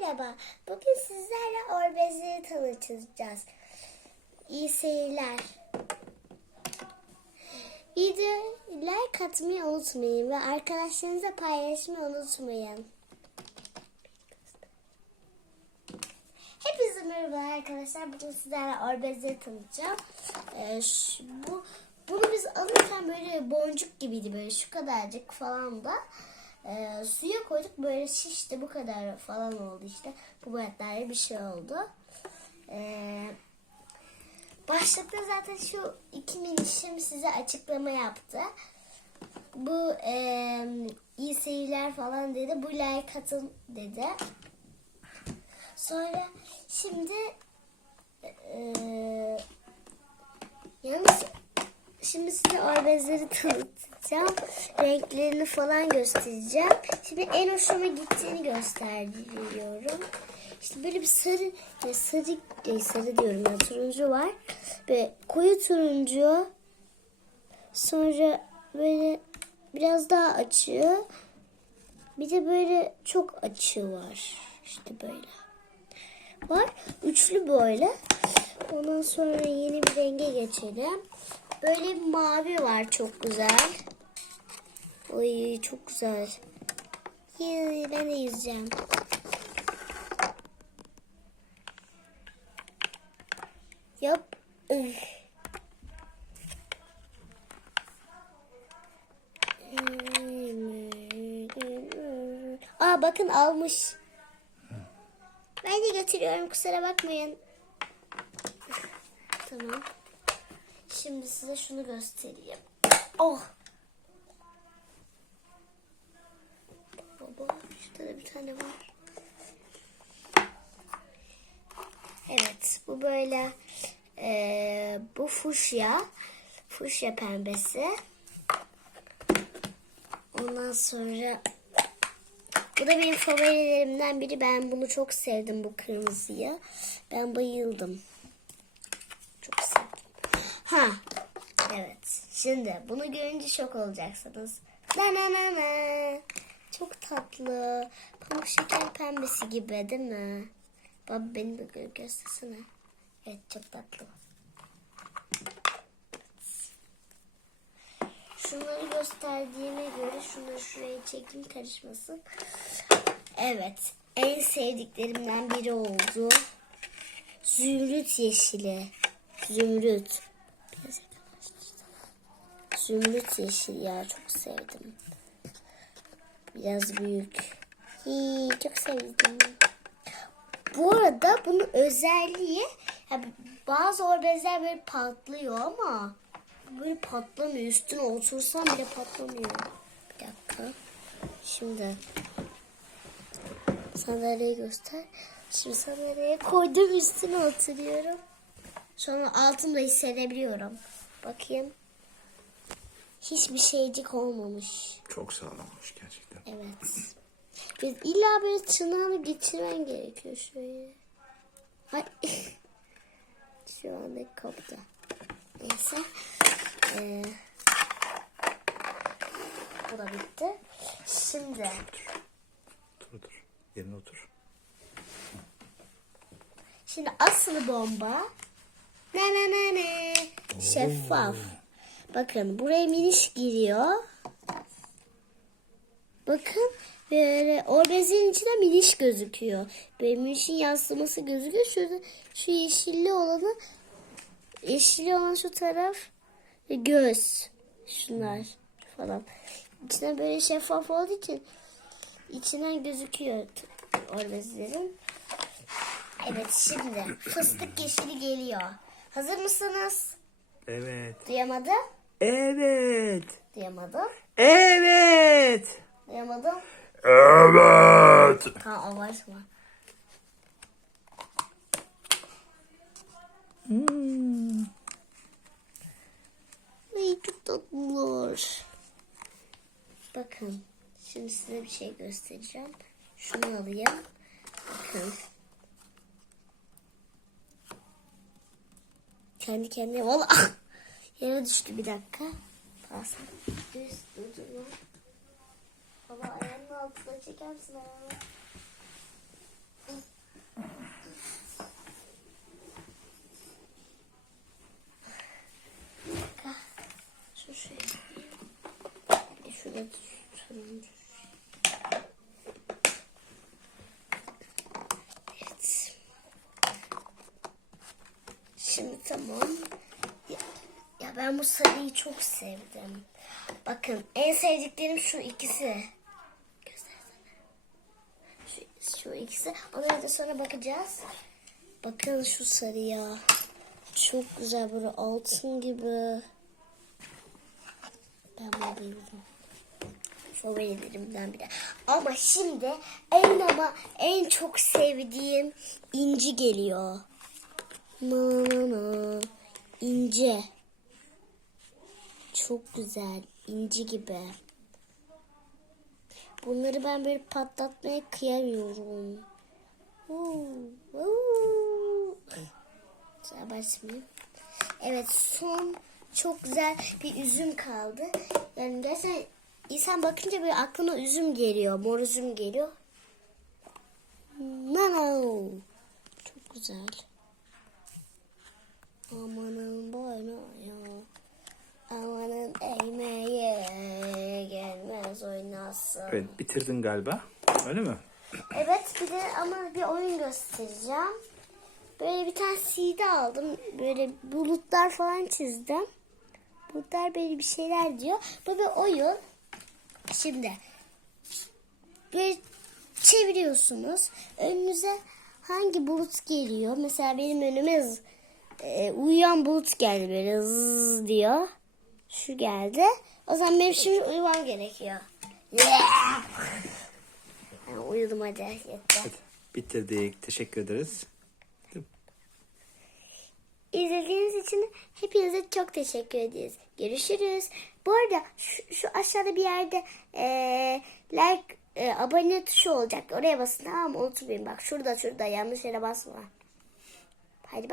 Merhaba. Bugün sizlerle orbezleri tanıtacağız. İyi seyirler. Videoya like atmayı unutmayın ve arkadaşlarınızla paylaşmayı unutmayın. Hepinize merhaba arkadaşlar. Bugün sizlerle orbezleri tanıtacağım. Ee, şu- bu bunu biz alırken böyle boncuk gibiydi böyle şu kadarcık falan da. Ee, suya koyduk böyle şişti bu kadar falan oldu işte. Bu boyutlarda bir şey oldu. Ee, başlıkta zaten şu iki minişim size açıklama yaptı. Bu e, iyi seyirler falan dedi. Bu like atın dedi. Sonra şimdi eee yalnız şimdi size orbezleri tanıtacağım. Renklerini falan göstereceğim. Şimdi en hoşuma gittiğini gösteriyorum. İşte böyle bir sarı, sarı, ya sarı diyorum ya turuncu var. Ve koyu turuncu. Sonra böyle biraz daha açığı. Bir de böyle çok açığı var. İşte böyle var. Üçlü böyle. Ondan sonra yeni bir renge geçelim. Böyle bir mavi var çok güzel. Oy çok güzel. Yee, Ben de yüzeceğim. Yap. Üf. Aa bakın almış. Ben de götürüyorum kusura bakmayın. Tamam. Şimdi size şunu göstereyim. Oh. Baba şurada da bir tane var. Evet bu böyle eee, bu fuşya fuşya pembesi. Ondan sonra bu da benim favorilerimden biri. Ben bunu çok sevdim bu kırmızıyı. Ben bayıldım. Ha. Evet. Şimdi bunu görünce şok olacaksınız. Na na na na. Çok tatlı. Pamuk şeker pembesi gibi değil mi? Baba beni de gö- göstersene. Evet çok tatlı. Şunları gösterdiğime göre şunları şuraya çekeyim karışmasın. Evet. En sevdiklerimden biri oldu. Zümrüt yeşili. Zümrüt. Zümrüt yeşili ya çok sevdim. Biraz büyük. Hii, çok sevdim. Bu arada bunun özelliği ya bazı orbezler böyle patlıyor ama böyle patlamıyor. Üstüne otursam bile patlamıyor. Bir dakika. Şimdi sandalyeyi göster. Şimdi sandalyeye koydum üstüne oturuyorum. Sonra altımda hissedebiliyorum. Bakayım. Hiçbir şeycik olmamış. Çok sağlammış gerçekten. Evet. Biz illa böyle tırnağını geçirmen gerekiyor şöyle. Hay. Şu anda koptu. Neyse. Ee, bu da bitti. Şimdi Otur otur. Yerine otur. Şimdi asıl bomba ne ne ne ne şeffaf. Bakın buraya miniş giriyor. Bakın böyle orbezin içinde miniş gözüküyor. Böyle minişin yansıması gözüküyor. Şurada şu yeşilli olanı yeşilli olan şu taraf göz. Şunlar falan. İçine böyle şeffaf olduğu için içinden gözüküyor orbezlerin. Evet şimdi fıstık yeşili geliyor. Hazır mısınız? Evet. Duyamadım. Evet. Duyamadım. Evet. Duyamadım. Evet. Tamam abartma. Hmm. Ay çok tatlılar. Bakın. Şimdi size bir şey göstereceğim. Şunu alayım. Bakın. Kendi kendine valla Yere düştü bir dakika. Kalsın. Düz durdu. Baba ayağının altına çeker misin ayağını? Şu şey. Şurada tutun. Evet. Şimdi tamam. Ben bu sarıyı çok sevdim. Bakın en sevdiklerim şu ikisi. Şu, şu ikisi. Onlara da sonra bakacağız. Bakın şu sarıya. Çok güzel böyle altın gibi. Ben bunu bayıldım. Favorilerimden biri. Ama şimdi en ama en çok sevdiğim inci geliyor. Na na na. İnce. Çok güzel. inci gibi. Bunları ben böyle patlatmaya kıyamıyorum. Başlayayım. Evet son çok güzel bir üzüm kaldı. Yani gerçekten insan bakınca böyle aklına üzüm geliyor. Mor üzüm geliyor. Nano. Çok güzel. Amanın boynu ya. Amanın eğmeye gelmez oynasın. Evet bitirdin galiba. Öyle mi? Evet bir de ama bir oyun göstereceğim. Böyle bir tane CD aldım. Böyle bulutlar falan çizdim. Bulutlar böyle bir şeyler diyor. Bu bir oyun. Şimdi böyle çeviriyorsunuz. Önünüze hangi bulut geliyor? Mesela benim önüme e, uyuyan bulut geldi böyle zzz diyor. Şu geldi. O zaman benim şimdi uyumam gerekiyor. Yeah! Ben uyudum hadi. Yeter. Bitirdik. Teşekkür ederiz. İzlediğiniz için hepinize çok teşekkür ederiz. Görüşürüz. Bu arada şu, şu aşağıda bir yerde eee, like eee, abone tuşu olacak. Oraya basın tamam mı? Unutmayın bak şurada şurada yanlış yere basma. Hadi bay.